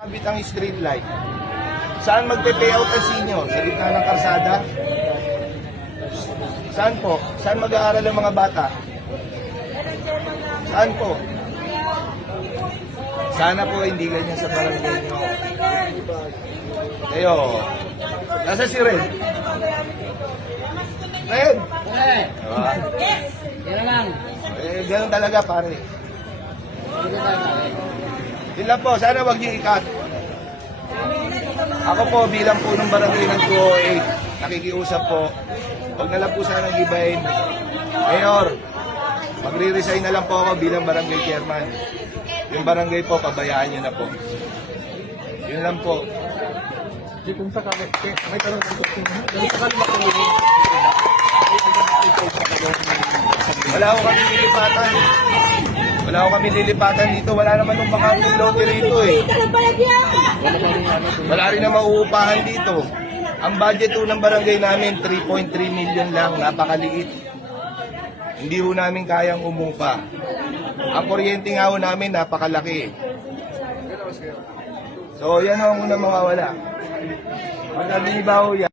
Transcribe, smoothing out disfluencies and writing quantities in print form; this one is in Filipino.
Kabit ang street light. Saan magpe-payout ang senior? Sa gitna ng karsada? Saan po? Saan mag-aaral ang mga bata? Saan po? Sana po hindi ganyan sa barangay nyo. Ayo. Nasa si Red? Red? Diba? Yan lang. Ganun talaga pare. Yun lang po, sana wag niyo ikat. Ako po bilang punong barangay ng 208, nakikiusap po. Huwag na lang po sanang gibahin. Mayor, magre-resign na lang po ako bilang barangay chairman. Yung barangay po, pabayaan niyo na po. Yun lang po. Di kung sakali, may tanong ko kung sakali Wala ko kami lilipatan. Wala ko kami lilipatan dito. Wala naman nung bakanting lote rito eh. Wala rin na mauupahan dito. Ang budget po ng barangay namin, 3.3 million lang. Napakaliit. Hindi ho namin kayang umupa. Ang kuryente nga ho namin, napakalaki. So yan ho ang unang mawawala. Pag nabiniba ho yan.